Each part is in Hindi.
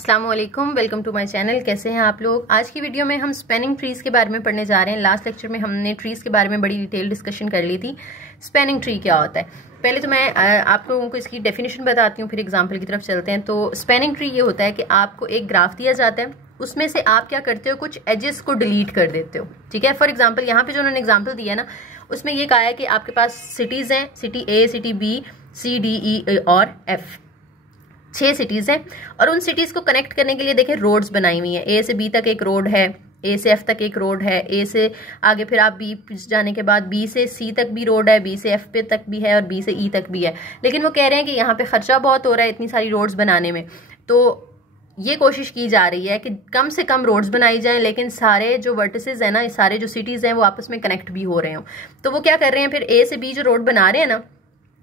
अस्सलाम वालेकुम, वेलकम टू माय चैनल। कैसे हैं आप लोग। आज की वीडियो में हम स्पैनिंग ट्रीज के बारे में पढ़ने जा रहे हैं। लास्ट लेक्चर में हमने ट्रीज के बारे में बड़ी डिटेल डिस्कशन कर ली थी। स्पैनिंग ट्री क्या होता है, पहले तो मैं आप लोगों को इसकी डेफिनेशन बताती हूँ, फिर एग्जांपल की तरफ चलते हैं। तो स्पैनिंग ट्री ये होता है कि आपको एक ग्राफ दिया जाता है, उसमें से आप क्या करते हो, कुछ एजेस को डिलीट कर देते हो। ठीक है, फॉर एग्जाम्पल यहाँ पे जो उन्होंने एग्जाम्पल दिया ना, उसमें ये कहा है कि आपके पास सिटीज हैं, सिटी ए, सिटी बी, सी, डी, ई और एफ, 6 सिटीज हैं। और उन सिटीज को कनेक्ट करने के लिए देखें रोड्स बनाई हुई हैं। ए से बी तक एक रोड है, ए से एफ तक एक रोड है, ए से आगे फिर आप बी जाने के बाद बी से सी तक भी रोड है, बी से एफ पे तक भी है और बी से ई तक भी है। लेकिन वो कह रहे हैं कि यहाँ पे खर्चा बहुत हो रहा है इतनी सारी रोड्स बनाने में, तो ये कोशिश की जा रही है कि कम से कम रोड्स बनाई जाएं, लेकिन सारे जो वर्टिसेस है ना, सारे जो सिटीज हैं वो आपस में कनेक्ट भी हो रहे हो। तो वो क्या कर रहे हैं, फिर ए से बी जो रोड बना रहे हैं ना,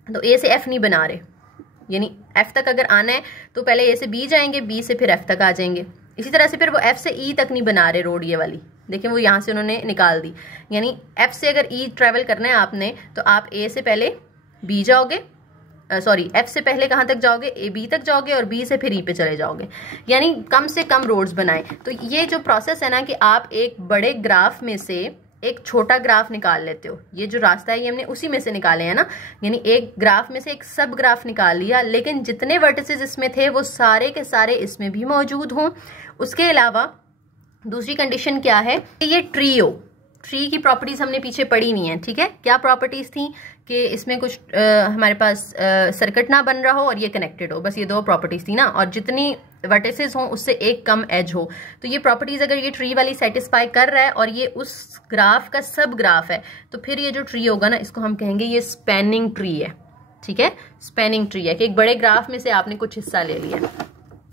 तो ए से एफ नहीं बना रहे, यानी एफ तक अगर आना है तो पहले ए से बी जाएंगे, बी से फिर एफ तक आ जाएंगे। इसी तरह से फिर वो एफ से ई तक नहीं बना रहे रोड, ये वाली देखिए वो यहाँ से उन्होंने निकाल दी। यानी एफ से अगर ई ट्रेवल करना है आपने, तो आप ए से पहले बी जाओगे, सॉरी एफ से पहले कहाँ तक जाओगे, ए बी तक जाओगे और बी से फिर ई पे चले जाओगे। यानी कम से कम रोड्स बनाए। तो ये जो प्रोसेस है ना, कि आप एक बड़े ग्राफ में से एक छोटा ग्राफ निकाल लेते हो। ये जो रास्ता है ये हमने उसी में से निकाले हैं ना, यानी एक ग्राफ में से एक सब ग्राफ निकाल लिया, लेकिन जितने वर्टिसेस इसमें थे वो सारे के सारे इसमें भी मौजूद हों। उसके अलावा दूसरी कंडीशन क्या है कि ये ट्री हो। ट्री की प्रॉपर्टीज हमने पीछे पढ़ी नहीं है, ठीक है। क्या प्रॉपर्टीज थी कि इसमें कुछ हमारे पास सर्किट ना बन रहा हो और ये कनेक्टेड हो, बस ये 2 प्रॉपर्टीज थी ना, और जितनी वर्टिसेस हों उससे एक कम एज हो। तो ये प्रॉपर्टीज अगर ये ट्री वाली सेटिस्फाई कर रहा है और ये उस ग्राफ का सब ग्राफ है, तो फिर ये जो ट्री होगा ना, इसको हम कहेंगे ये स्पैनिंग ट्री है। ठीक है, स्पैनिंग ट्री है कि एक बड़े ग्राफ में से आपने कुछ हिस्सा ले लिया।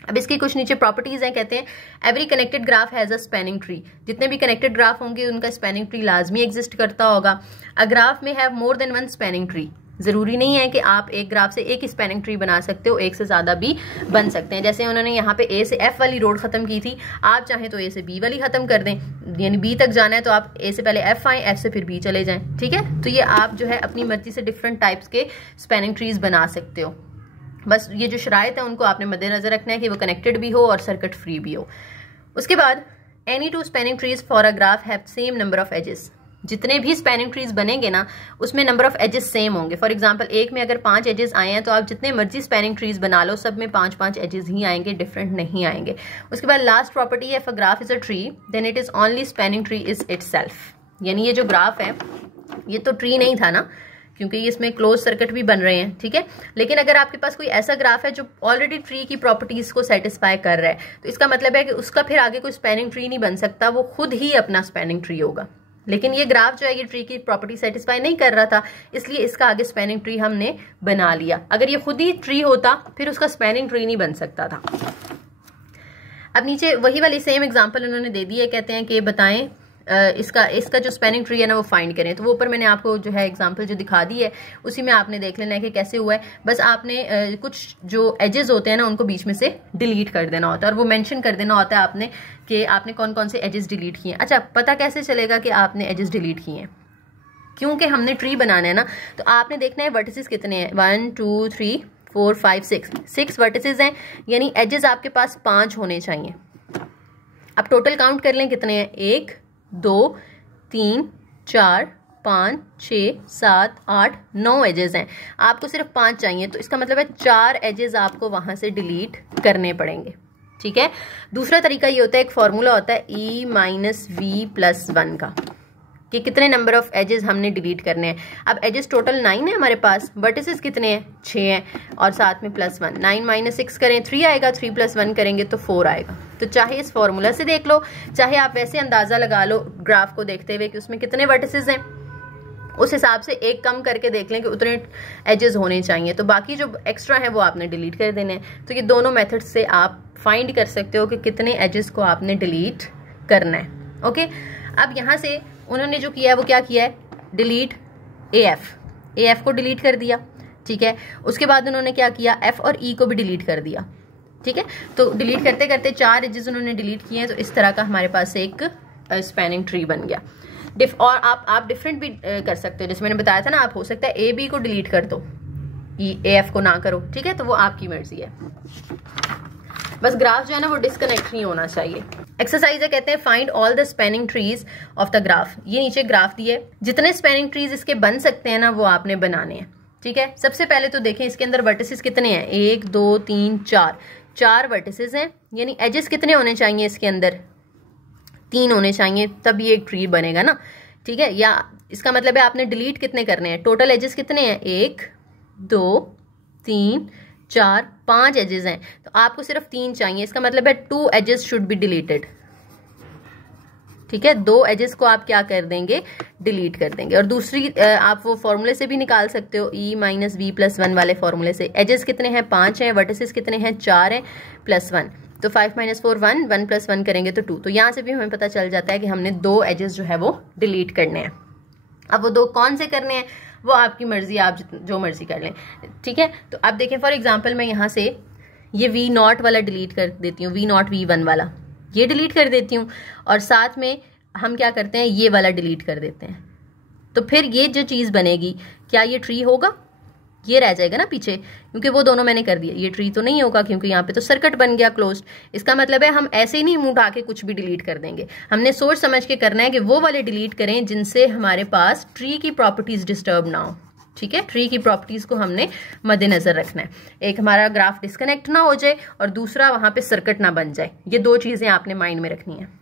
अब इसकी कुछ नीचे प्रॉपर्टीज हैं, कहते हैं every connected graph has a spanning tree. जितने भी कनेक्टेड ग्राफ होंगे उनका स्पैनिंग ट्री लाजमी एग्जिस्ट करता होगा। अ ग्राफ में have more than one spanning tree. जरूरी नहीं है कि आप एक ग्राफ से एक ही स्पैनिंग ट्री बना सकते हो, एक से ज्यादा भी बन सकते हैं। जैसे उन्होंने यहाँ पे ए से एफ वाली रोड खत्म की थी, आप चाहें तो ए से बी वाली खत्म कर दें, यानी बी तक जाना है तो आप ए से पहले एफ आए, एफ से फिर बी चले जाएं। ठीक है, तो ये आप जो है अपनी मर्जी से डिफरेंट टाइप्स के स्पैनिंग ट्रीज बना सकते हो। बस ये जो शराइत है उनको आपने मद्देनजर रखना है कि वो कनेक्टेड भी हो और सर्किट फ्री भी हो। उसके बाद any 2 spanning trees for a graph have same number of edges. जितने भी स्पैनिंग ट्रीज बनेंगे ना, उसमें नंबर ऑफ एजेस सेम होंगे। फॉर एग्जांपल एक में अगर 5 एजेस आए हैं, तो आप जितने मर्जी स्पैनिंग ट्रीज बना लो, सब में 5-5 एजेस ही आएंगे, डिफरेंट नहीं आएंगे। उसके बाद लास्ट प्रॉपर्टी है, if a graph is a tree then it is only spanning tree is itself. यानी ये जो ग्राफ है ये तो ट्री नहीं था ना, क्योंकि इसमें क्लोज सर्किट भी बन रहे हैं। ठीक है, लेकिन अगर आपके पास कोई ऐसा ग्राफ है जो ऑलरेडी ट्री की प्रॉपर्टीज को सेटिस्फाई कर रहा है, तो इसका मतलब है कि उसका फिर आगे कोई स्पैनिंग ट्री नहीं बन सकता, वो खुद ही अपना स्पैनिंग ट्री होगा। लेकिन ये ग्राफ जो है ये ट्री की प्रॉपर्टी सेटिस्फाई नहीं कर रहा था, इसलिए इसका आगे स्पैनिंग ट्री हमने बना लिया। अगर ये खुद ही ट्री होता फिर उसका स्पैनिंग ट्री नहीं बन सकता था। अब नीचे वही वाली सेम एग्जाम्पल उन्होंने दे दी है, कहते हैं कि बताएं इसका जो स्पैनिंग ट्री है ना वो फाइंड करें। तो वो ऊपर मैंने आपको जो है एग्जांपल जो दिखा दी है, उसी में आपने देख लेना है कि कैसे हुआ है। बस आपने कुछ जो एजेस होते हैं ना उनको बीच में से डिलीट कर देना होता है, और वो मेंशन कर देना होता है आपने कि आपने कौन कौन से एजेस डिलीट किए हैं। अच्छा, पता कैसे चलेगा कि आपने एजेस डिलीट किए हैं, क्योंकि हमने ट्री बनाना है ना, तो आपने देखना है वर्टिसेस कितने हैं। 1 2 3 4 5 6 वर्टिसेस हैं, यानी एजेस आपके पास 5 होने चाहिए। अब टोटल काउंट कर लें कितने हैं, 1 2 3 4 5 6 7 8 9 एजेस हैं। आपको सिर्फ 5 चाहिए, तो इसका मतलब है 4 एजेस आपको वहां से डिलीट करने पड़ेंगे। ठीक है, दूसरा तरीका ये होता है, एक फॉर्मूला होता है E - V + 1 का, कि कितने नंबर ऑफ एजेस हमने डिलीट करने हैं। अब एजेस टोटल 9 है हमारे पास, वर्टिसेस कितने हैं, 6 हैं, और साथ में +1। 9 - 6 करें 3 आएगा, 3 + 1 करेंगे तो 4 आएगा। तो चाहे इस फॉर्मूला से देख लो, चाहे आप वैसे अंदाजा लगा लो ग्राफ को देखते हुए कि उसमें कितने वर्टिसेस हैं, उस हिसाब से एक कम करके देख लें कि उतने एजेस होने चाहिए, तो बाकी जो एक्स्ट्रा है वो आपने डिलीट कर देने हैं। तो ये दोनों मेथड से आप फाइंड कर सकते हो कि कितने एजेस को आपने डिलीट करना है। ओके, अब यहाँ से उन्होंने जो किया है वो क्या किया है, डिलीट AF को डिलीट कर दिया। ठीक है, उसके बाद उन्होंने क्या किया, F और E को भी डिलीट कर दिया। ठीक है, तो डिलीट करते करते 4 एजेस उन्होंने डिलीट किए हैं, तो इस तरह का हमारे पास एक स्पैनिंग ट्री बन गया। और आप डिफरेंट भी कर सकते हो, जैसे मैंने बताया था ना, आप हो सकता है AB को डिलीट कर दो, AF को ना करो। ठीक है, तो वो आपकी मर्जी है। बस ग्राफ जो है ना वो डिस्कनेक्ट नहीं होना चाहिए। एक्सरसाइज है, कहते हैं find all the spanning trees of the graph. ये नीचे ग्राफ दिए, जितने स्पैनिंग ट्रीज इसके बन सकते हैं ना वो आपने बनाने हैं, ठीक है। सबसे पहले तो देखें इसके अंदर वर्टिसेस कितने हैं, 1 2 3 4, 4 वर्टिसेस हैं, यानी एजेस कितने होने चाहिए इसके अंदर, 3 होने चाहिए, तब ये एक ट्री बनेगा ना, ठीक है। या इसका मतलब है आपने डिलीट कितने करने हैं, टोटल एजेस कितने हैं, 1 2 3 4 5 एजेस हैं, तो आपको सिर्फ 3 चाहिए, इसका मतलब है 2 एजेस शुड बी डिलीटेड, ठीक है। 2 एजेस को आप क्या कर देंगे, डिलीट कर देंगे। और दूसरी आप वो फॉर्मूले से भी निकाल सकते हो, e माइनस v प्लस 1 वाले फॉर्मूले से। एजेस कितने हैं, 5 हैं, वर्टिसेस कितने हैं, 4 हैं, प्लस 1, तो 5 माइनस 4 1, 1 प्लस 1 करेंगे तो 2। तो यहाँ से भी हमें पता चल जाता है कि हमने 2 एजेस जो है वो डिलीट करने हैं। अब वो 2 कौन से करने हैं वो आपकी मर्जी, आप जो मर्जी कर लें, ठीक है। तो अब देखें फॉर एग्जांपल मैं यहाँ से ये v0 वाला डिलीट कर देती हूँ, v0 v1 वाला ये डिलीट कर देती हूँ, और साथ में हम क्या करते हैं, ये वाला डिलीट कर देते हैं। तो फिर ये जो चीज़ बनेगी, क्या ये ट्री होगा, ये रह जाएगा ना पीछे, क्योंकि वो दोनों मैंने कर दिया। ये ट्री तो नहीं होगा क्योंकि यहाँ पे तो सर्किट बन गया क्लोज्ड। इसका मतलब है हम ऐसे ही नहीं मुंह उठा के कुछ भी डिलीट कर देंगे, हमने सोच समझ के करना है कि वो वाले डिलीट करें जिनसे हमारे पास ट्री की प्रॉपर्टीज डिस्टर्ब ना हो, ठीक है। ट्री की प्रॉपर्टीज को हमने मद्देनजर रखना है, एक हमारा ग्राफ डिस्कनेक्ट ना हो जाए और दूसरा वहां पे सर्किट ना बन जाए, ये 2 चीजें आपने माइंड में रखनी है।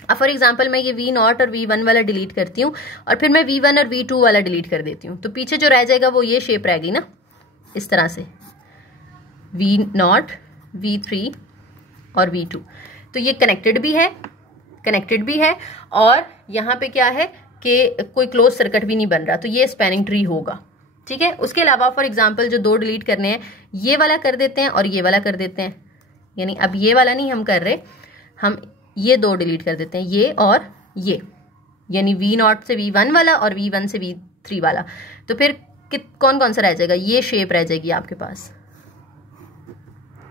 अब फॉर एग्जांपल मैं ये v0 और v1 वाला डिलीट करती हूँ और फिर मैं v1 और v2 वाला डिलीट कर देती हूँ, तो पीछे जो रह जाएगा वो ये शेप रहेगी ना, इस तरह से v0 v3 और v2। तो ये कनेक्टेड भी है और यहाँ पे क्या है कि कोई क्लोज सर्किट भी नहीं बन रहा, तो ये स्पैनिंग ट्री होगा, ठीक है। उसके अलावा फॉर एग्जांपल जो 2 डिलीट करने हैं, ये वाला कर देते हैं और ये वाला कर देते हैं, यानी अब ये वाला नहीं हम कर रहे, हम ये 2 डिलीट कर देते हैं, ये और ये, यानी v0 से v1 वाला और v1 से v3 वाला। तो फिर कौन कौन सा रह जाएगा, ये शेप रह जाएगी आपके पास,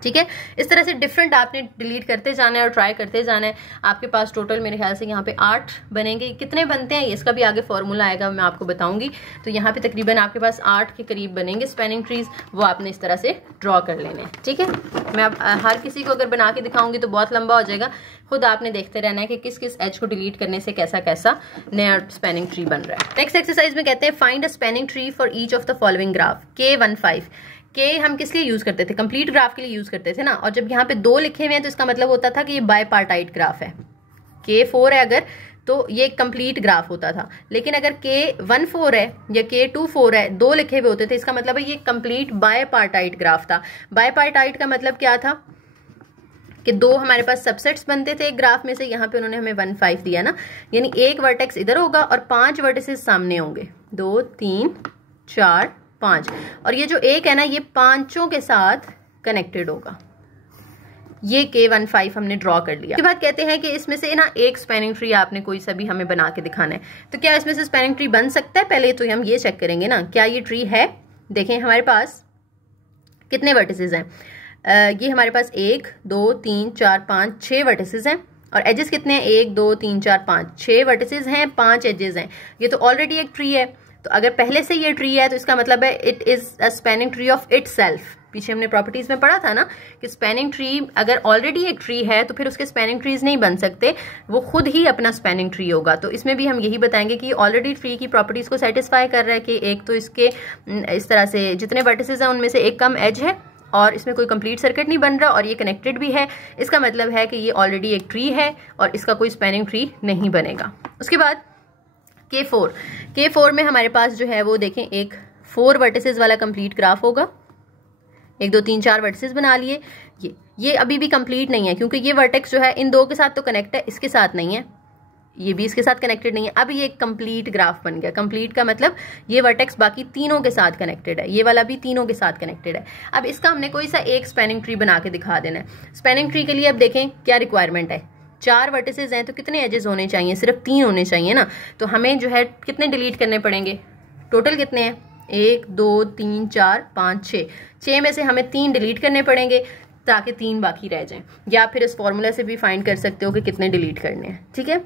ठीक है। इस तरह से डिफरेंट आपने डिलीट करते जाना है और ट्राई करते जाना है। आपके पास टोटल मेरे ख्याल से यहाँ पे 8 बनेंगे, कितने बनते हैं इसका भी आगे फॉर्मूला आएगा, मैं आपको बताऊंगी। तो यहाँ पे तकरीबन आपके पास 8 के करीब बनेंगे स्पैनिंग ट्रीज, वो आपने इस तरह से ड्रॉ कर लेने हैं, ठीक है। मैं अब हर किसी को अगर बना के दिखाऊंगी तो बहुत लंबा हो जाएगा, खुद आपने देखते रहना है कि किस किस एज को डिलीट करने से कैसा कैसा नया स्पैनिंग ट्री बन रहा है। नेक्स्ट एक्सरसाइज में कहते हैं find a spanning tree for each of the following graph. K15 के हम किस लिए यूज करते थे, कंप्लीट ग्राफ के लिए यूज करते थे ना, और जब यहाँ पे 2 लिखे हुए हैं तो इसका मतलब होता था कि ये बायपार्टाइट ग्राफ है। K4 है अगर तो ये कंप्लीट ग्राफ होता था, लेकिन अगर K14 है या K24 है, 2 लिखे हुए होते थे, इसका मतलब है ये कंप्लीट बायपार्टाइट ग्राफ था। बायपार्टाइट का मतलब क्या था कि 2 हमारे पास सबसेट्स बनते थे एक ग्राफ में से, यहाँ पे उन्होंने हमें 1 5 दिया ना, यानी एक वर्टेक्स इधर होगा और 5 वर्टिसेस सामने होंगे, 2 3 4 5, और ये जो एक है ना ये 5 के साथ कनेक्टेड होगा। ये K15 हमने ड्रॉ कर लिया। उसके बाद कहते हैं कि इसमें से ना एक स्पैनिंग ट्री आपने कोई सा भी हमें बना के दिखाना है, तो क्या इसमें से स्पैनिंग ट्री बन सकता है, पहले तो हम ये चेक करेंगे ना क्या ये ट्री है। देखें हमारे पास कितने वर्टिसेस हैं, ये हमारे पास 1 2 3 4 5 6 वर्टिसेस हैं, और एजेस कितने हैं, 1 2 3 4 5 6 वर्टिसेस हैं, 5 एजेस हैं, ये तो ऑलरेडी एक ट्री है। तो अगर पहले से ये ट्री है तो इसका मतलब है it is a spanning tree of itself. पीछे हमने प्रॉपर्टीज में पढ़ा था ना कि स्पैनिंग ट्री अगर ऑलरेडी एक ट्री है तो फिर उसके स्पैनिंग ट्रीज नहीं बन सकते, वो खुद ही अपना स्पैनिंग ट्री होगा। तो इसमें भी हम यही बताएंगे कि ऑलरेडी ट्री की प्रॉपर्टीज को सेटिस्फाई कर रहा है कि एक तो इसके इस तरह से जितने वर्टिसेस हैं उनमें से एक कम एज है और इसमें कोई कंप्लीट सर्किट नहीं बन रहा और ये कनेक्टेड भी है। इसका मतलब है कि ये ऑलरेडी एक ट्री है और इसका कोई स्पैनिंग ट्री नहीं बनेगा। उसके बाद K4 में हमारे पास जो है वो देखें एक 4 वर्टिसेस वाला कंप्लीट ग्राफ होगा। 1 2 3 4 वर्टिसेस बना लिए, ये अभी भी कंप्लीट नहीं है क्योंकि ये वर्टेक्स जो है इन 2 के साथ तो कनेक्ट है, इसके साथ नहीं है, ये भी इसके साथ कनेक्टेड नहीं है। अब ये एक कंप्लीट ग्राफ बन गया। कंप्लीट का मतलब ये वर्टेक्स बाकी तीनों के साथ कनेक्टेड है, ये वाला भी तीनों के साथ कनेक्टेड है। अब इसका हमने कोई सा एक स्पैनिंग ट्री बना के दिखा देना है। स्पैनिंग ट्री के लिए अब देखें क्या रिक्वायरमेंट है, 4 वर्टिसेस हैं तो कितने एजेस होने चाहिए, सिर्फ 3 होने चाहिए ना। तो हमें जो है कितने डिलीट करने पड़ेंगे, टोटल कितने हैं 1 2 3 4 5 6 में से हमें 3 डिलीट करने पड़ेंगे ताकि 3 बाकी रह जाएं, या फिर इस फॉर्मूला से भी फाइंड कर सकते हो कि कितने डिलीट करने हैं, ठीक है।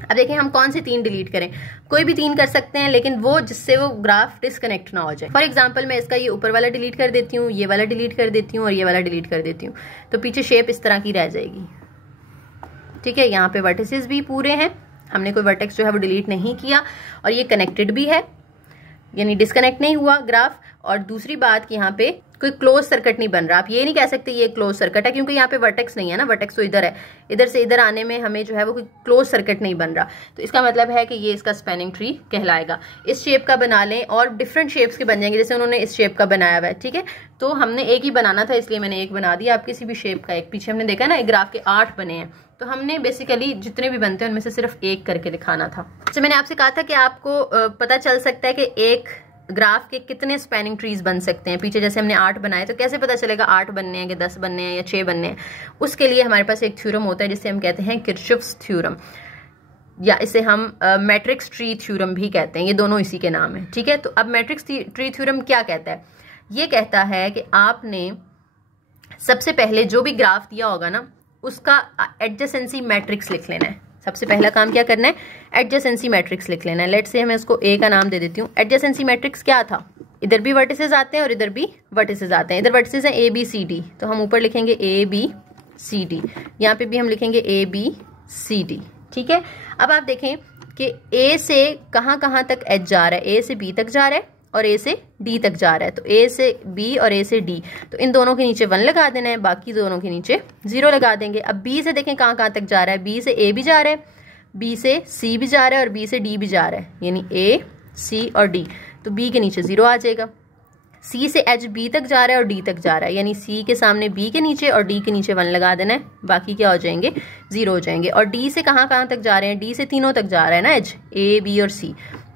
अब देखें हम कौन से 3 डिलीट करें। कोई भी 3 कर सकते हैं, लेकिन वो जिससे वो ग्राफ डिस्कनेक्ट ना हो जाए। फॉर एग्जांपल मैं इसका ये ऊपर वाला डिलीट कर देती हूँ, ये वाला डिलीट कर देती हूँ और ये वाला डिलीट कर देती हूँ, तो पीछे शेप इस तरह की रह जाएगी। ठीक है, यहाँ पे वर्टिसेस भी पूरे हैं, हमने कोई वर्टेक्स जो है वो डिलीट नहीं किया, और ये कनेक्टेड भी है, यानी डिस्कनेक्ट नहीं हुआ ग्राफ। और दूसरी बात कि यहाँ पे कोई क्लोज सर्किट नहीं बन रहा। आप ये नहीं कह सकते ये क्लोज सर्किट है, क्योंकि यहाँ पे वर्टेक्स नहीं है ना, वर्टेक्स तो इधर है, इधर से इधर आने में हमें जो है वो कोई क्लोज सर्किट नहीं बन रहा। तो इसका मतलब है कि ये इसका स्पैनिंग ट्री कहलाएगा। इस शेप का बना लें और डिफरेंट शेप्स के बन जाएंगे, जैसे उन्होंने इस शेप का बनाया हुआ है। ठीक है, तो हमने एक ही बनाना था, इसलिए मैंने एक बना दिया। आप किसी भी शेप का एक, पीछे हमने देखा ना एक ग्राफ के 8 बने हैं, तो हमने बेसिकली जितने भी बनते हैं उनमें से सिर्फ एक करके दिखाना था। जैसे मैंने आपसे कहा था कि आपको पता चल सकता है कि एक ग्राफ के कितने स्पैनिंग ट्रीज बन सकते हैं। पीछे जैसे हमने 8 बनाए, तो कैसे पता चलेगा 8 बनने हैं कि 10 बनने हैं या 6 बनने हैं। उसके लिए हमारे पास एक थ्योरम होता है जिसे हम कहते हैं किरचॉफ्स थ्योरम, या इसे हम मैट्रिक्स ट्री थ्योरम भी कहते हैं। ये दोनों इसी के नाम है। ठीक है, तो अब मैट्रिक्स ट्री थ्योरम क्या कहता है? ये कहता है कि आपने सबसे पहले जो भी ग्राफ दिया होगा ना, उसका एडजेसेंसी मैट्रिक्स लिख लेना है। सबसे पहला काम क्या करना है? एडजेसेंसी मैट्रिक्स लिख लेना है। लेट्स से मैं इसको ए का नाम दे देती हूँ। एडजेसेंसी मैट्रिक्स क्या था? इधर भी वर्टिसेस आते हैं और इधर भी वर्टिसेस आते हैं। इधर वर्टिसेस हैं ए बी सी डी, तो हम ऊपर लिखेंगे ए बी सी डी, यहाँ पे भी हम लिखेंगे ए बी सी डी। ठीक है, अब आप देखें कि ए से कहाँ कहाँ तक एज जा रहा है। ए से बी तक जा रहा है और ए से डी तक जा रहा है। तो ए से बी और ए से डी, तो इन दोनों के नीचे 1 लगा देना है, बाकी दोनों के नीचे 0 लगा देंगे। अब बी से देखें कहाँ कहाँ तक जा रहा है। बी से ए भी जा रहा है, बी से सी भी जा रहा है और बी से डी भी जा रहा है, यानी ए सी और डी, तो बी के नीचे 0 आ जाएगा। सी से एच बी तक जा रहा है और डी तक जा रहा है, यानी सी के सामने बी के नीचे और डी के नीचे 1 लगा देना है, बाकी क्या हो जाएंगे? 0 हो जाएंगे। और डी से कहाँ कहाँ तक जा रहे हैं? डी से तीनों तक जा रहा है ना, एच, ए बी और सी,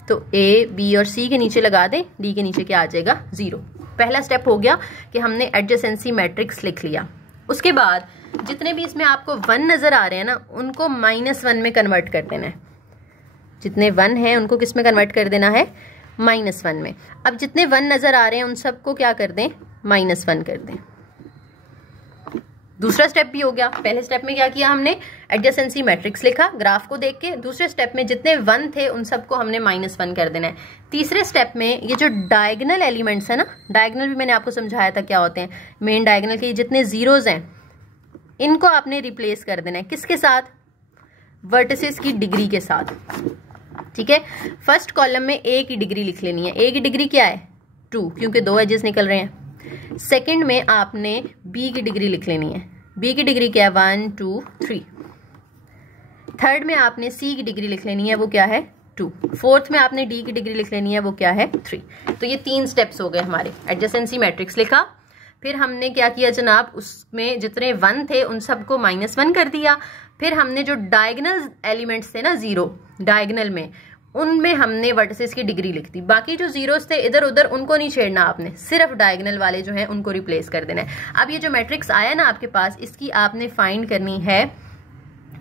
तो ए बी और सी के नीचे लगा दें, डी के नीचे क्या आ जाएगा? 0। पहला स्टेप हो गया कि हमने एडजेसेंसी मैट्रिक्स लिख लिया। उसके बाद जितने भी इसमें आपको 1 नजर आ रहे हैं ना, उनको -1 में कन्वर्ट कर देना है। जितने 1 हैं उनको किस में कन्वर्ट कर देना है? -1 में। अब जितने 1 नजर आ रहे हैं उन सबको क्या कर दें? -1 कर दें। दूसरा स्टेप भी हो गया। पहले स्टेप में क्या किया हमने? एडजेसेंसी मैट्रिक्स लिखा ग्राफ को देख के। दूसरे स्टेप में जितने 1 थे उन सबको हमने -1 कर देना है। तीसरे स्टेप में ये जो डायगोनल एलिमेंट्स है ना, डायगोनल भी मैंने आपको समझाया था क्या होते हैं। मेन डायगोनल के जितने जीरोज हैं इनको आपने रिप्लेस कर देना है। किसके साथ? वर्टिसेस की डिग्री के साथ। ठीक है, फर्स्ट कॉलम में ए की डिग्री लिख लेनी है। ए की डिग्री क्या है? 2, क्योंकि 2 एजेस निकल रहे हैं। सेकंड में आपने बी की डिग्री लिख लेनी है। बी की डिग्री क्या है? 1 2 3। थर्ड में आपने सी की डिग्री लिख लेनी है, वो क्या है? 2। फोर्थ में आपने डी की डिग्री लिख लेनी है, वो क्या है? 3। तो ये 3 स्टेप्स हो गए हमारे। एडजेसेंसी मैट्रिक्स लिखा, फिर हमने क्या किया जनाब, उसमें जितने 1 थे उन सबको -1 कर दिया। फिर हमने जो डायगोनल एलिमेंट्स थे ना 0 डायगोनल में, उनमें हमने वर्टिसेस की डिग्री लिख दी। बाकी जो जीरोस थे इधर उधर उनको नहीं छेड़ना आपने, सिर्फ डायगोनल वाले जो हैं उनको रिप्लेस कर देना है। अब ये जो मैट्रिक्स आया ना आपके पास, इसकी आपने फाइंड करनी है,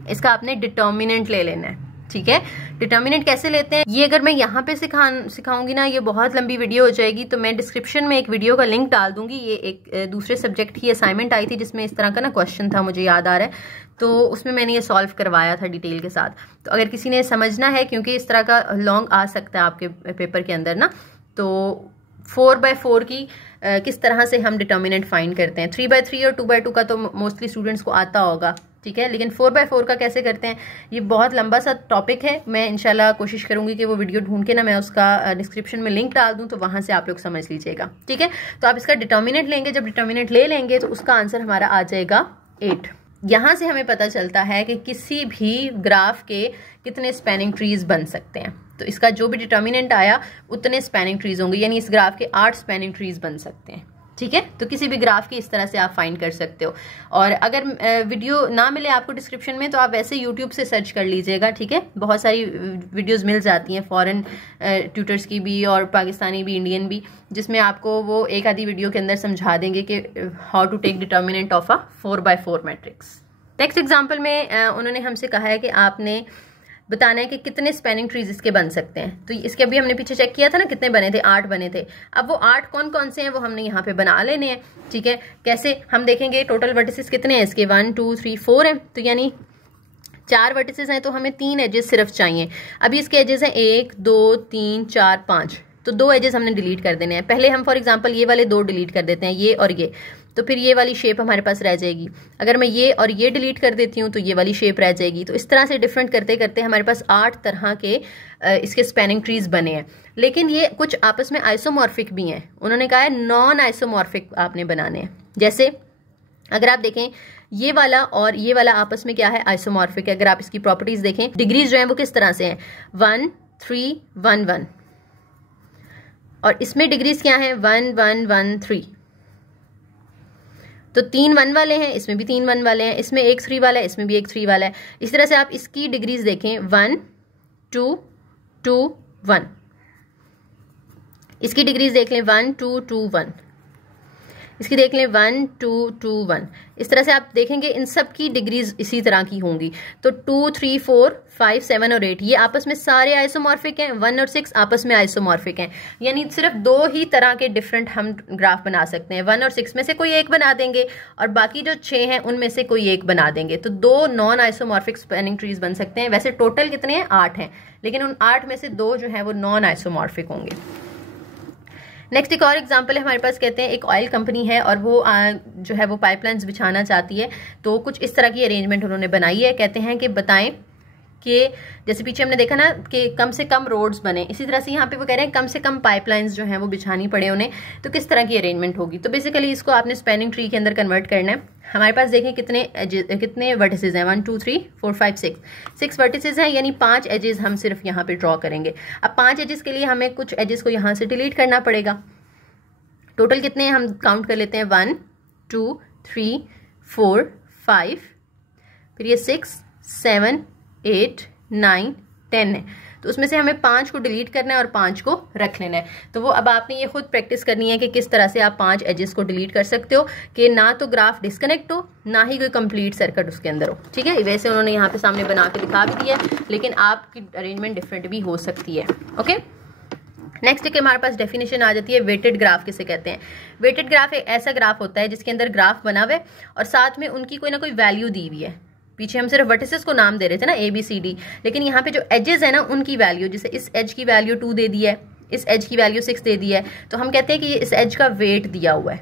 इसका आपने डिटर्मिनेंट ले लेना है। ठीक है, डिटर्मिनेंट कैसे लेते हैं ये अगर मैं यहाँ पे सिखाऊंगी ना, ये बहुत लंबी वीडियो हो जाएगी, तो मैं डिस्क्रिप्शन में एक वीडियो का लिंक डाल दूंगी। ये एक दूसरे सब्जेक्ट की असाइनमेंट आई थी जिसमें इस तरह का ना क्वेश्चन था, मुझे याद आ रहा है, तो उसमें मैंने ये सॉल्व करवाया था डिटेल के साथ। तो अगर किसी ने समझना है, क्योंकि इस तरह का लॉन्ग आ सकता है आपके पेपर के अंदर ना, तो 4x4 की किस तरह से हम डिटर्मिनेंट फाइंड करते हैं। 3x3 और 2x2 का तो मोस्टली स्टूडेंट्स को आता होगा, ठीक है, लेकिन 4x4 का कैसे करते हैं, ये बहुत लंबा सा टॉपिक है। मैं इंशाल्लाह कोशिश करूंगी कि वो वीडियो ढूंढ के ना मैं उसका डिस्क्रिप्शन में लिंक डाल दूं, तो वहां से आप लोग समझ लीजिएगा। ठीक है, तो आप इसका डिटर्मिनेंट लेंगे, जब डिटर्मिनेंट ले लेंगे तो उसका आंसर हमारा आ जाएगा 8। यहाँ से हमें पता चलता है कि किसी भी ग्राफ के कितने स्पैनिंग ट्रीज बन सकते हैं। तो इसका जो भी डिटर्मिनेंट आया उतने स्पैनिंग ट्रीज होंगे, यानी इस ग्राफ के 8 स्पैनिंग ट्रीज बन सकते हैं। ठीक है, तो किसी भी ग्राफ की इस तरह से आप फाइंड कर सकते हो। और अगर वीडियो ना मिले आपको डिस्क्रिप्शन में, तो आप वैसे यूट्यूब से सर्च कर लीजिएगा। ठीक है, बहुत सारी वीडियोस मिल जाती हैं, फॉरेन ट्यूटर्स की भी और पाकिस्तानी भी, इंडियन भी, जिसमें आपको वो एक आधी वीडियो के अंदर समझा देंगे कि how to take determinant of a 4x4 matrix. Next example में उन्होंने हमसे कहा है कि आपने बताना है कि कितने स्पैनिंग ट्रीज इसके बन सकते हैं। तो इसके अभी हमने पीछे चेक किया था ना, कितने बने थे? 8 बने थे। अब वो 8 कौन कौन से हैं वो हमने यहाँ पे बना लेने हैं। ठीक है, कैसे हम देखेंगे, टोटल वर्टिसेस कितने हैं इसके? 1 2 3 4 हैं, तो यानी 4 वर्टिसेस हैं तो हमें 3 एजेस सिर्फ चाहिए। अभी इसके एजेस हैं 1 2 3 4 5, तो 2 एजेस हमने डिलीट कर देने हैं। पहले हम फॉर एग्जांपल ये वाले 2 डिलीट कर देते हैं, ये और ये, तो फिर ये वाली शेप हमारे पास रह जाएगी। अगर मैं ये और ये डिलीट कर देती हूँ तो ये वाली शेप रह जाएगी। तो इस तरह से डिफरेंट करते करते हमारे पास 8 तरह के इसके स्पैनिंग ट्रीज बने हैं। लेकिन ये कुछ आपस में आइसोमॉर्फिक भी हैं। उन्होंने कहा है नॉन आइसोमॉर्फिक आपने बनाने हैं। जैसे अगर आप देखें ये वाला और ये वाला आपस में क्या है, आइसोमॉर्फिक है। अगर आप इसकी प्रॉपर्टीज देखें, डिग्रीज जो है वो किस तरह से हैं, 1 3 1 1, और इसमें डिग्रीज क्या है, 1 1 1 3। तो 3 1 वाले हैं, इसमें भी 3 1 वाले हैं, इसमें एक 3 वाला है, इसमें भी एक 3 वाला है। इस तरह से आप इसकी डिग्रीज देखें, 1 2 2 1, इसकी डिग्रीज देख लें 1 2 2 1, इसकी देख लें 1 2 2 1। इस तरह से आप देखेंगे इन सब की डिग्रीज इसी तरह की होंगी। तो 2 3 4 5 7 और 8 ये आपस में सारे आइसोमॉर्फिक हैं। 1 और 6 आपस में आइसोमॉर्फिक हैं, यानी सिर्फ 2 ही तरह के डिफरेंट हम ग्राफ बना सकते हैं। 1 और 6 में से कोई एक बना देंगे और बाकी जो 6 हैं उनमें से कोई एक बना देंगे। तो 2 नॉन आइसोमॉर्फिक स्पैनिंग ट्रीज बन सकते हैं। वैसे टोटल कितने हैं, 8 हैं, लेकिन उन 8 में से 2 जो है वो नॉन आइसोमॉर्फिक होंगे। नेक्स्ट एक और एग्जांपल है हमारे पास। कहते हैं एक ऑयल कंपनी है और वो जो है वो पाइपलाइंस बिछाना चाहती है। तो कुछ इस तरह की अरेंजमेंट उन्होंने बनाई है। कहते हैं कि बताएं कि जैसे पीछे हमने देखा ना कि कम से कम रोड्स बने, इसी तरह से यहाँ पे वो कह रहे हैं कम से कम पाइपलाइंस जो हैं वो बिछानी पड़े उन्हें, तो किस तरह की अरेंजमेंट होगी। तो बेसिकली इसको आपने स्पैनिंग ट्री के अंदर कन्वर्ट करना है। हमारे पास देखें कितने वर्टिसेस हैं, 1 2 3 4 5 6 वर्टिसेस हैं, यानी 5 एजेस हम सिर्फ यहाँ पे ड्रॉ करेंगे। अब 5 एजेस के लिए हमें कुछ एजेस को यहाँ से डिलीट करना पड़ेगा। टोटल कितने हैं हम काउंट कर लेते हैं, 1 2 3 4 5, फिर ये 6 7 8 9 10 है। तो उसमें से हमें 5 को डिलीट करना है और 5 को रख लेना है। तो वो अब आपने ये खुद प्रैक्टिस करनी है कि किस तरह से आप 5 एजेस को डिलीट कर सकते हो कि ना तो ग्राफ डिस्कनेक्ट हो, ना ही कोई कंप्लीट सर्किट उसके अंदर हो। ठीक है, वैसे उन्होंने यहाँ पे सामने बना के दिखा भी दिया, लेकिन आपकी अरेंजमेंट डिफरेंट भी हो सकती है। ओके, नेक्स्ट के हमारे पास डेफिनेशन आ जाती है वेटेड ग्राफ किसे कहते हैं। वेटेड ग्राफ एक ऐसा ग्राफ होता है जिसके अंदर ग्राफ बना हुआ है और साथ में उनकी कोई ना कोई वैल्यू दी हुई है। पीछे हम सिर्फ वर्टिसेस को नाम दे रहे थे ना, ABCD, लेकिन यहाँ पे जो एजेस है ना उनकी वैल्यू, जैसे इस एज की वैल्यू 2 दे दी है, इस एज की वैल्यू 6 दे दी है, तो हम कहते हैं कि इस एज का वेट दिया हुआ है।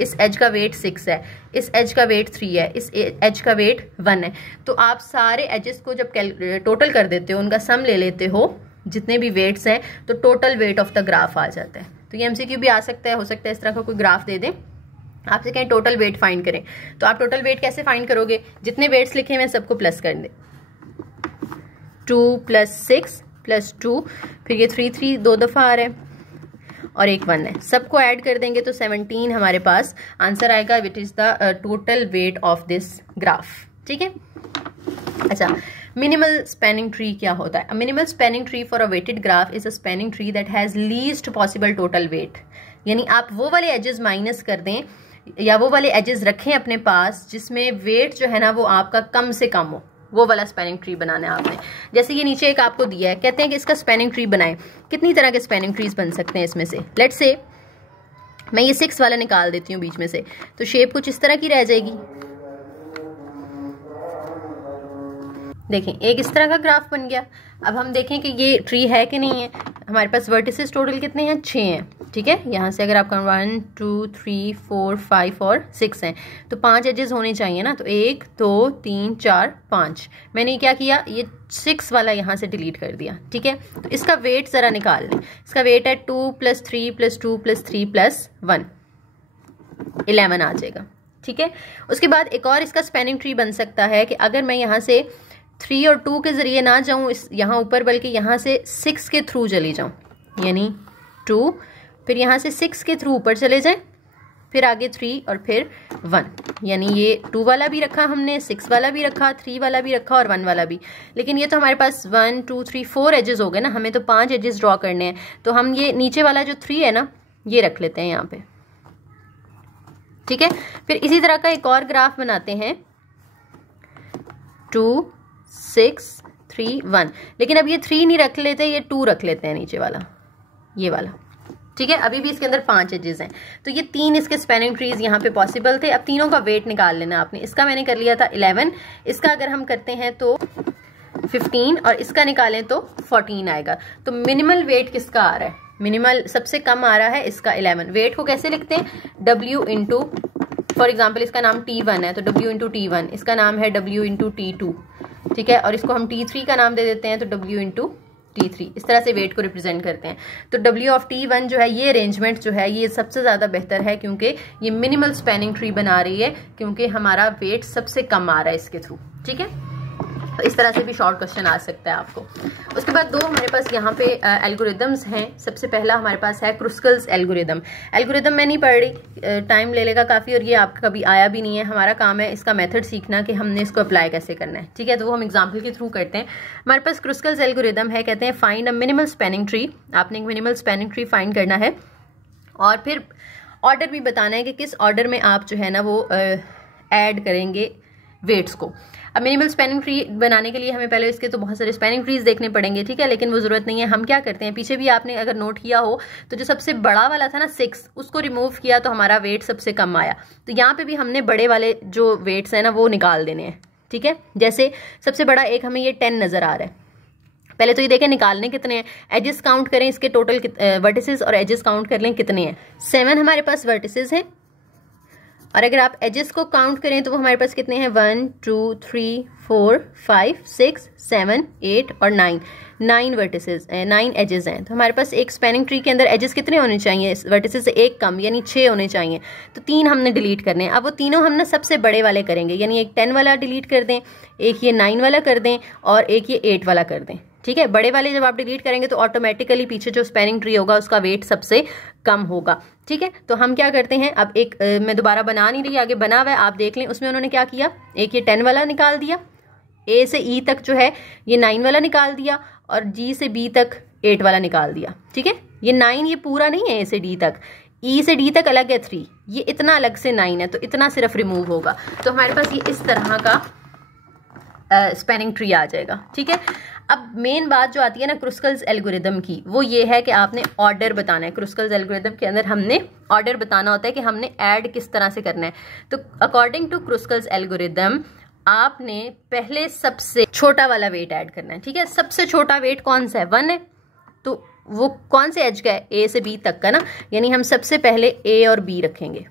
इस एज का वेट 6 है, इस एज का वेट 3 है, इस एज का वेट 1 है। तो आप सारे एजेस को जब टोटल कर देते हो, उनका सम ले लेते हो जितने भी वेट्स हैं, तो total weight of the graph आ जाता है। तो ये MCQ भी आ सकता है, हो सकता है इस तरह का कोई ग्राफ दे दें, आपसे कहें टोटल वेट फाइंड करें, तो आप टोटल वेट कैसे फाइंड करोगे, जितने वेट्स लिखे हैं सबको प्लस कर दें, 2 + 6 + 2, फिर ये 3 3 2 दफ़ा आ रहा है और एक 1 है, सबको ऐड कर देंगे तो 17 हमारे पास आंसर आएगा, which is the total weight of this graph. ठीक है, अच्छा, मिनिमल स्पैनिंग ट्री क्या होता है। Minimal spanning tree for a weighted graph is a spanning tree that has least possible total weight, यानी आप वो वाले एजेस माइनस कर दें या वो वाले एजेस रखें अपने पास जिसमें वेट जो है ना वो आपका कम से कम हो, वो वाला स्पैनिंग ट्री बनाना है आपने। जैसे ये नीचे एक आपको दिया है, कहते हैं कि इसका स्पैनिंग ट्री बनाएं। कितनी तरह के स्पैनिंग ट्रीज बन सकते हैं इसमें से, लेट्स से मैं ये 6 वाला निकाल देती हूँ बीच में से, तो शेप कुछ इस तरह की रह जाएगी। देखें एक इस तरह का ग्राफ बन गया। अब हम देखें कि ये ट्री है कि नहीं है। हमारे पास वर्टिसेस टोटल कितने हैं, 6 हैं। ठीक है, यहाँ से अगर आप 1 2 3 4 5 और 6 हैं, तो 5 एजेस होने चाहिए ना। तो 1 2 3 4 5, मैंने क्या किया, ये 6 वाला यहाँ से डिलीट कर दिया। ठीक है, तो इसका वेट ज़रा निकाल लें। इसका वेट है 2 + 3 + 2 + 3 + 1, 11 आ जाएगा। ठीक है, उसके बाद एक और इसका स्पैनिंग ट्री बन सकता है कि अगर मैं यहाँ से 3 और 2 के ज़रिए ना जाऊँ इस यहाँ ऊपर, बल्कि यहाँ से 6 के थ्रू चली जाऊँ, यानी 2, फिर यहाँ से 6 के थ्रू ऊपर चले जाएं, फिर आगे 3 और फिर 1, यानी ये 2 वाला भी रखा हमने, 6 वाला भी रखा, 3 वाला भी रखा और 1 वाला भी। लेकिन ये तो हमारे पास 1 2 3 4 एजेस हो गए ना, हमें तो 5 एजेस ड्रॉ करने हैं। तो हम ये नीचे वाला जो 3 है ना, ये रख लेते हैं यहाँ पे। ठीक है, फिर इसी तरह का एक और ग्राफ बनाते हैं, 2 6 3 1, लेकिन अब ये 3 नहीं रख लेते, ये 2 रख लेते हैं नीचे वाला, ये वाला। ठीक है, अभी भी इसके अंदर 5 एजेस हैं। तो ये 3 इसके स्पैनिंग ट्रीज यहाँ पे पॉसिबल थे। अब तीनों का वेट निकाल लेना आपने। इसका मैंने कर लिया था 11, इसका अगर हम करते हैं तो 15 और इसका निकालें तो 14 आएगा। तो मिनिमल वेट किसका आ रहा है? मिनिमल सबसे कम आ रहा है इसका 11। वेट को कैसे लिखते हैं? W इंटू, फॉर एग्जाम्पल इसका नाम T1 है तो W इंटू T1, इसका नाम है W इंटू T2, ठीक है, और इसको हम T3 का नाम दे देते हैं तो W इंटू T3। इस तरह से वेट को रिप्रेजेंट करते हैं। तो W ऑफ T1 जो है, ये अरेंजमेंट जो है ये सबसे ज़्यादा बेहतर है क्योंकि ये मिनिमल स्पैनिंग ट्री बना रही है, क्योंकि हमारा वेट सबसे कम आ रहा है इसके थ्रू। ठीक है, तो इस तरह से भी शॉर्ट क्वेश्चन आ सकता है आपको। उसके बाद 2 हमारे पास यहाँ पे एल्गोरिदम्स हैं। सबसे पहला हमारे पास है क्रुस्कल्स एल्गोरिदम। एल्गोरिदम मैं नहीं पढ़ रही, टाइम ले लेगा काफ़ी, और ये आपका कभी आया भी नहीं है। हमारा काम है इसका मेथड सीखना कि हमने इसको अप्लाई कैसे करना है। ठीक है, तो वो हम एग्जाम्पल के थ्रू करते हैं। हमारे पास क्रुस्कल्स एल्गोरिदम है, कहते हैं find a minimal spanning tree. आपने एक मिनिमल स्पैनिंग ट्री फाइंड करना है और फिर ऑर्डर भी बताना है कि किस ऑर्डर में आप जो है ना वो ऐड करेंगे वेट्स को। अब मिनिमल स्पैनिंग ट्री बनाने के लिए हमें पहले इसके तो बहुत सारे स्पैनिंग ट्रीज देखने पड़ेंगे, ठीक है, लेकिन वो जरूरत नहीं है। हम क्या करते हैं, पीछे भी आपने अगर नोट किया हो तो जो सबसे बड़ा वाला था ना 6, उसको रिमूव किया तो हमारा वेट सबसे कम आया। तो यहाँ पे भी हमने बड़े वाले जो वेट्स हैं ना वो निकाल देने हैं। ठीक है, जैसे सबसे बड़ा एक हमें ये 10 नजर आ रहा है। पहले तो ये देखें निकालने कितने हैं, एजेस काउंट करें इसके टोटल वर्टिसेस और एजेस काउंट कर लें कितने हैं। 7 हमारे पास वर्टिसेस हैं और अगर आप एजेस को काउंट करें तो वो हमारे पास कितने हैं, 1 2 3 4 5 6 7 8 और 9 वर्टिसेस, 9 एजेस हैं। तो हमारे पास एक स्पैनिंग ट्री के अंदर एजेस कितने होने चाहिए, वर्टिसेस से एक कम, यानी 6 होने चाहिए। तो 3 हमने डिलीट करने हैं। अब वो तीनों हम ना सबसे बड़े वाले करेंगे, यानी एक 10 वाला डिलीट कर दें, एक ये 9 वाला कर दें और एक ये 8 वाला कर दें। ठीक है, बड़े वाले जब आप डिलीट करेंगे तो ऑटोमेटिकली पीछे जो स्पैनिंग ट्री होगा उसका वेट सबसे कम होगा। ठीक है, तो हम क्या करते हैं, अब एक मैं दोबारा बना नहीं रही, आगे बना हुआ है आप देख लें। उसमें उन्होंने क्या किया, एक ये 10 वाला निकाल दिया, A से E तक जो है ये 9 वाला निकाल दिया और G से B तक 8 वाला निकाल दिया। ठीक है, ये 9 ये पूरा नहीं है A से D तक, E से D तक अलग है 3, ये इतना अलग से 9 है, तो इतना सिर्फ रिमूव होगा। तो हमारे पास ये इस तरह का स्पैनिंग ट्री आ जाएगा। ठीक है, अब मेन बात जो आती है ना क्रुस्कल्स एल्गोरिदम की, वो ये है कि आपने ऑर्डर बताना है। क्रुस्कल्स एल्गोरिदम के अंदर हमने ऑर्डर बताना होता है कि हमने ऐड किस तरह से करना है। तो अकॉर्डिंग टू क्रुस्कल्स एल्गोरिदम आपने पहले सबसे छोटा वाला वेट ऐड करना है। ठीक है, सबसे छोटा वेट कौन सा है, 1 है, तो वो कौन से एज का है, A से B तक का ना, यानी हम सबसे पहले A और B रखेंगे।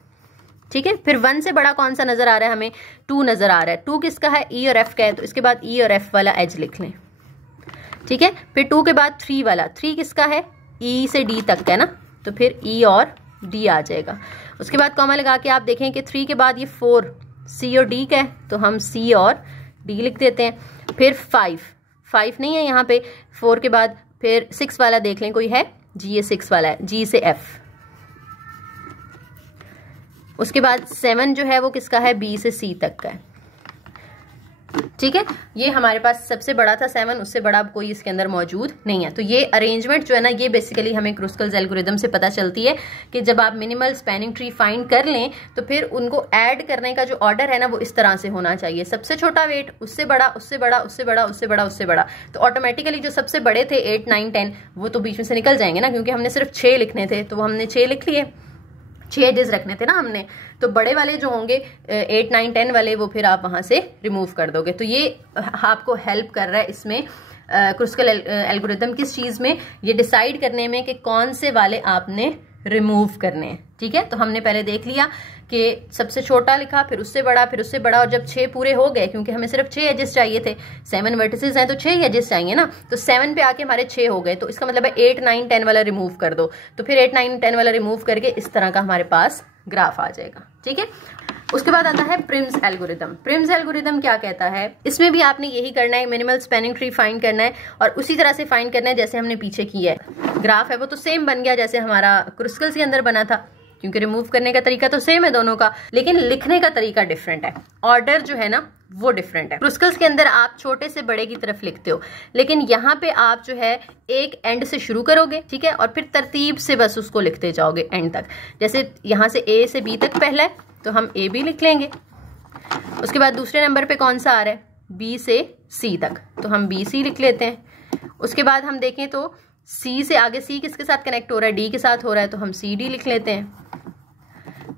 ठीक है, फिर 1 से बड़ा कौन सा नजर आ रहा है, हमें 2 नजर आ रहा है। 2 किसका है, E और F का है, तो इसके बाद E और F वाला एज लिख लें। ठीक है, फिर 2 के बाद 3 वाला, 3 किसका है, E से D तक का है ना, तो फिर E और D आ जाएगा। उसके बाद कॉमा लगा के आप देखें कि 3 के बाद ये 4 C और D का है, तो हम C और D लिख देते हैं। फिर 5 नहीं है यहाँ पे, 4 के बाद फिर 6 वाला देख लें कोई है, G ये 6 वाला है, G से F। उसके बाद 7 जो है वो किसका है, B से C तक का है। ठीक है, ये हमारे पास सबसे बड़ा था 7, उससे बड़ा कोई इसके अंदर मौजूद नहीं है। तो ये अरेंजमेंट जो है ना, ये बेसिकली हमें क्रुस्कल्स एल्गोरिदम से पता चलती है कि जब आप मिनिमल स्पैनिंग ट्री फाइंड कर लें तो फिर उनको ऐड करने का जो ऑर्डर है ना वो इस तरह से होना चाहिए, सबसे छोटा वेट, उससे बड़ा, उससे बड़ा, उससे बड़ा, उससे बड़ा, उससे बड़ा। तो ऑटोमेटिकली जो सबसे बड़े थे 8 9 10 वो तो बीच में से निकल जाएंगे ना, क्योंकि हमने सिर्फ 6 लिखने थे, तो वो हमने 6 लिख लिए, 6 एजेस रखने थे ना हमने। तो बड़े वाले जो होंगे 8 9 10 वाले वो फिर आप वहां से रिमूव कर दोगे। तो ये आपको हेल्प कर रहा है इसमें क्रुस्कल एल्गोरिदम किस चीज में, ये डिसाइड करने में कि कौन से वाले आपने रिमूव करने हैं। ठीक है, तो हमने पहले देख लिया कि सबसे छोटा लिखा, फिर उससे बड़ा, फिर उससे बड़ा, और जब 6 पूरे हो गए, क्योंकि हमें सिर्फ 6 एजेस चाहिए थे, 7 वर्टिसेस हैं तो 6 एजेस चाहिए ना, तो 7 पे आके हमारे 6 हो गए, तो इसका मतलब है 8 9 10 वाला रिमूव कर दो। तो फिर 8 9 10 वाला रिमूव करके इस तरह का हमारे पास ग्राफ आ जाएगा। ठीक है, उसके बाद आता है प्रिम्स एल्गोरिदम। प्रिम्स एल्गोरिदम क्या कहता है, इसमें भी आपने यही करना है, मिनिमल स्पैनिंग ट्री फाइंड करना है और उसी तरह से फाइंड करना है जैसे हमने पीछे किया है। ग्राफ है वो तो सेम बन गया जैसे हमारा क्रुस्कल्स के अंदर बना था, क्योंकि रिमूव करने का तरीका तो सेम है दोनों का, लेकिन लिखने का तरीका डिफरेंट है, ऑर्डर जो है ना वो डिफरेंट है। क्रुस्कल्स के अंदर आप छोटे से बड़े की तरफ लिखते हो, लेकिन यहाँ पे आप जो है एक एंड से शुरू करोगे, ठीक है, और फिर तरतीब से बस उसको लिखते जाओगे एंड तक। जैसे यहाँ से A से B तक पहला है तो हम A भी लिख लेंगे। उसके बाद दूसरे नंबर पे कौन सा आ रहा है, B से C तक, तो हम BC लिख लेते हैं। उसके बाद हम देखें तो सी से आगे सी किसके साथ कनेक्ट हो रहा है, डी के साथ हो रहा है, तो हम सी डी लिख लेते हैं।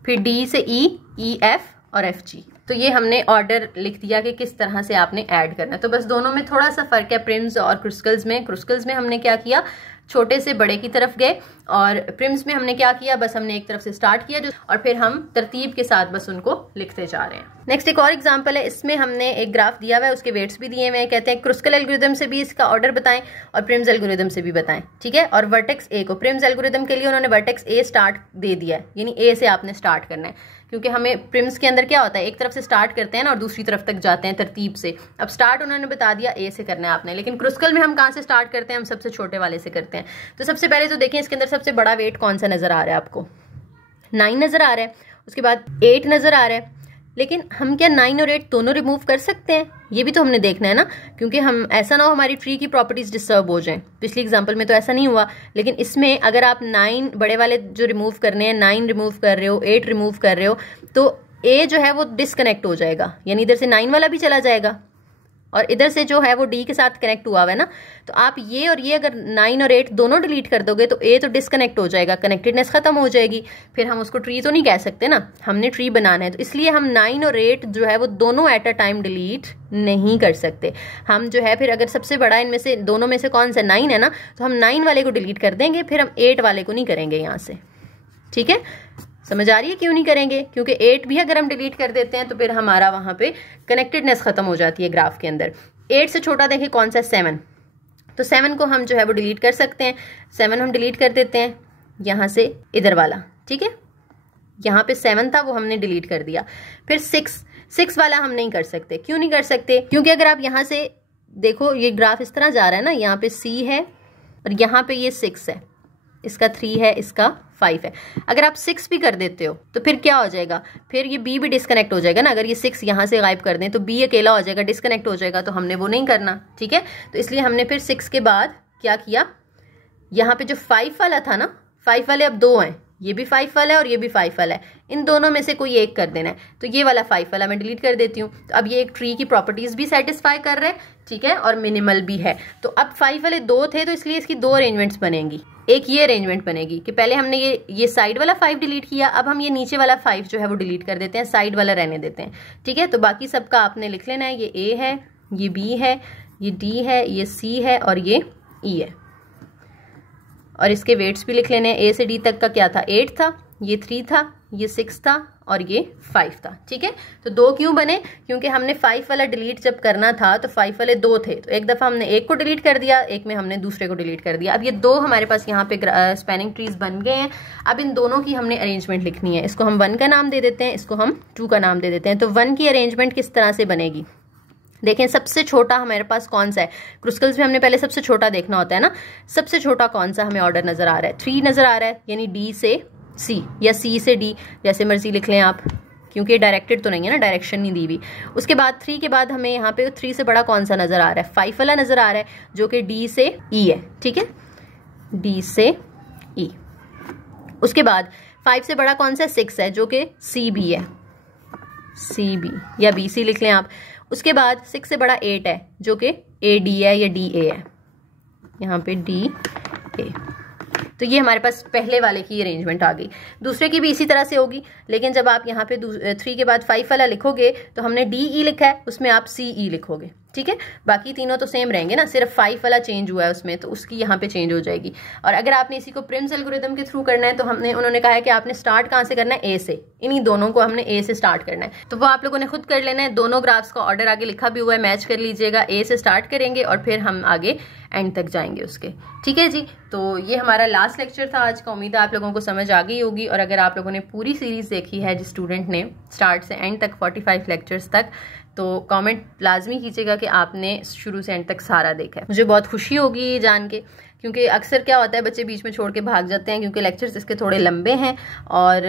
फिर डी से ई, ई एफ और एफ जी। तो ये हमने ऑर्डर लिख दिया कि किस तरह से आपने ऐड करना है। तो बस दोनों में थोड़ा सा फर्क है, प्रिम्स और क्रुस्कल्स में। क्रुस्कल्स में हमने क्या किया, छोटे से बड़े की तरफ गए, और प्रिम्स में हमने क्या किया, बस हमने एक तरफ से स्टार्ट किया और फिर हम तरतीब के साथ बस उनको लिखते जा रहे हैं। नेक्स्ट एक और एग्जांपल है, इसमें हमने एक ग्राफ दिया हुआ है, उसके वेट्स भी दिए हुए हैं। कहते हैं क्रुस्कल एल्गोरिथम से भी इसका ऑर्डर बताएं और प्रिम्स एल्गोरिथम से भी बताएं, ठीक है। और वर्टेक्स ए को, प्रिम्स एल्गोरिथम के लिए उन्होंने वर्टेक्स ए स्टार्ट दे दिया है, यानी ए से आपने स्टार्ट करना है, क्योंकि हमें प्रिम्स के अंदर क्या होता है, एक तरफ से स्टार्ट करते हैं ना और दूसरी तरफ तक जाते हैं तरतीब से। अब स्टार्ट उन्होंने बता दिया ए से करना है आपने, लेकिन क्रुस्कल में हम कहाँ से स्टार्ट करते हैं, हम सबसे छोटे वाले से करते हैं। तो सबसे पहले तो देखें इसके अंदर सबसे बड़ा वेट कौन सा नजर आ रहा है आपको, 9 नजर आ रहा है, उसके बाद 8 नजर आ रहा है। लेकिन हम क्या 9 और 8 दोनों रिमूव कर सकते हैं, ये भी तो हमने देखना है ना, क्योंकि हम ऐसा ना हो हमारी ट्री की प्रॉपर्टीज डिस्टर्ब हो जाएं। पिछली एग्जांपल में तो ऐसा नहीं हुआ, लेकिन इसमें अगर आप 9 बड़े वाले जो रिमूव करने हैं, 9 रिमूव कर रहे हो, 8 रिमूव कर रहे हो, तो ए जो है वो डिसकनेक्ट हो जाएगा, यानी इधर से 9 वाला भी चला जाएगा और इधर से जो है वो डी के साथ कनेक्ट हुआ हुआ है ना। तो आप ये और ये अगर 9 और 8 दोनों डिलीट कर दोगे तो ए तो डिसकनेक्ट हो जाएगा, कनेक्टेडनेस खत्म हो जाएगी, फिर हम उसको ट्री तो नहीं कह सकते ना, हमने ट्री बनाना है। तो इसलिए हम 9 और 8 जो है वो दोनों एट अ टाइम डिलीट नहीं कर सकते। हम जो है फिर अगर सबसे बड़ा इनमें से दोनों में से कौन सा 9 है ना, तो हम 9 वाले को डिलीट कर देंगे, फिर हम 8 वाले को नहीं करेंगे यहाँ से, ठीक है। समझ आ रही है क्यों नहीं करेंगे, क्योंकि 8 भी अगर हम डिलीट कर देते हैं तो फिर हमारा वहां पे कनेक्टेडनेस खत्म हो जाती है ग्राफ के अंदर। 8 से छोटा देखें कौन सा, 7। तो 7 को हम जो है वो डिलीट कर सकते हैं, 7 हम डिलीट कर देते हैं यहां से इधर वाला, ठीक है। यहाँ पे 7 था वो हमने डिलीट कर दिया। फिर 6 वाला हम नहीं कर सकते, क्यों नहीं कर सकते, क्योंकि अगर आप यहाँ से देखो ये ग्राफ इस तरह जा रहा है ना, यहाँ पे C है और यहाँ पे ये 6 है, इसका 3 है, इसका 5 है। अगर आप 6 भी कर देते हो तो फिर क्या हो जाएगा, फिर ये B भी डिस्कनेक्ट हो जाएगा ना। अगर ये 6 यहाँ से गायब कर दें तो B अकेला हो जाएगा, डिस्कनेक्ट हो जाएगा, तो हमने वो नहीं करना, ठीक है। तो इसलिए हमने फिर 6 के बाद क्या किया, यहाँ पे जो 5 वाला था ना, 5 वाले अब 2 हैं, ये भी 5 वाला है और ये भी 5 वाला है, इन दोनों में से कोई एक कर देना है। तो ये वाला 5 वाला मैं डिलीट कर देती हूँ। तो अब ये एक ट्री की प्रॉपर्टीज भी सेटिस्फाई कर रहे हैं, ठीक है, और मिनिमल भी है। तो अब 5 वाले 2 थे तो इसलिए इसकी 2 अरेंजमेंट्स बनेंगी। एक ये अरेंजमेंट बनेगी कि पहले हमने ये साइड वाला 5 डिलीट किया, अब हम ये नीचे वाला 5 जो है वो डिलीट कर देते हैं, साइड वाला रहने देते हैं, ठीक है। तो बाकी सबका आपने लिख लेना है, ये A है, ये B है, ये D है, ये C है और ये E है। और इसके वेट्स भी लिख लेने हैं। A से D तक का क्या था, 8 था, ये 3 था, ये 6 था और ये 5 था, ठीक है। तो 2 क्यों बने, क्योंकि हमने 5 वाला डिलीट जब करना था तो 5 वाले 2 थे, तो एक दफ़ा हमने एक को डिलीट कर दिया, एक में हमने दूसरे को डिलीट कर दिया। अब ये 2 हमारे पास यहाँ पे स्पैनिंग ट्रीज बन गए हैं। अब इन दोनों की हमने अरेंजमेंट लिखनी है। इसको हम 1 का नाम दे देते हैं, इसको हम 2 का नाम दे देते हैं। तो 1 की अरेंजमेंट किस तरह से बनेगी, देखें सबसे छोटा हमारे पास कौन सा है। क्रुस्कल्स में हमने पहले सबसे छोटा देखना होता है ना, सबसे छोटा कौन सा हमें ऑर्डर नजर आ रहा है, 3 नजर आ रहा है, यानी D से C या C से D, जैसे मर्जी लिख लें आप, क्योंकि डायरेक्टेड तो नहीं है ना, डायरेक्शन नहीं दी हुई। उसके बाद 3 के बाद हमें यहाँ पे 3 से बड़ा कौन सा नजर आ रहा है, 5 वाला नजर आ रहा है, जो कि D से E है, ठीक है, D से E। उसके बाद 5 से बड़ा कौन सा, 6 है, जो कि CB है, CB या BC लिख लें आप। उसके बाद 6 से बड़ा 8 है, जो कि AD है या DA है, यहाँ पे DA। तो ये हमारे पास पहले वाले की अरेंजमेंट आ गई। दूसरे की भी इसी तरह से होगी, लेकिन जब आप यहाँ पे 3 के बाद 5 वाला लिखोगे तो हमने DE लिखा है, उसमें आप CE लिखोगे, ठीक है। बाकी तीनों तो सेम रहेंगे ना, सिर्फ 5 वाला चेंज हुआ है उसमें, तो उसकी यहाँ पे चेंज हो जाएगी। और अगर आपने इसी को प्रिम्स एल्गोरिथम के थ्रू करना है तो उन्होंने कहा है कि आपने स्टार्ट कहाँ से करना है, A से। इन्हीं दोनों को हमने A से स्टार्ट करना है, तो वो आप लोगों ने खुद कर लेना है। दोनों ग्राफ्स का ऑर्डर आगे लिखा भी हुआ है, मैच कर लीजिएगा। A से स्टार्ट करेंगे और फिर हम आगे एंड तक जाएंगे उसके, ठीक है जी। तो ये हमारा लास्ट लेक्चर था आज का। उम्मीद है आप लोगों को समझ आ गई होगी। और अगर आप लोगों ने पूरी सीरीज देखी है, जिस स्टूडेंट ने स्टार्ट से एंड तक 45 लेक्चर्स तक, तो कमेंट लाजमी कीजिएगा कि आपने शुरू से एंड तक सारा देखा है। मुझे बहुत खुशी होगी ये जान के, क्योंकि अक्सर क्या होता है बच्चे बीच में छोड़ के भाग जाते हैं, क्योंकि लेक्चर्स इसके थोड़े लंबे हैं और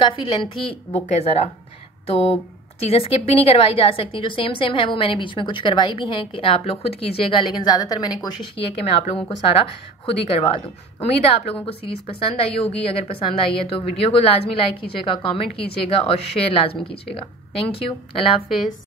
काफ़ी लेंथी बुक है ज़रा, तो चीज़ें स्किप भी नहीं करवाई जा सकती। जो सेम है वो मैंने बीच में कुछ करवाई भी हैं कि आप लोग खुद कीजिएगा, लेकिन ज़्यादातर मैंने कोशिश की है कि मैं आप लोगों को सारा खुद ही करवा दूँ। उम्मीद है आप लोगों को सीरीज़ पसंद आई होगी। अगर पसंद आई है तो वीडियो को लाजमी लाइक कीजिएगा, कमेंट कीजिएगा और शेयर लाजमी कीजिएगा। थैंक यू, अल्लाह हाफिज़।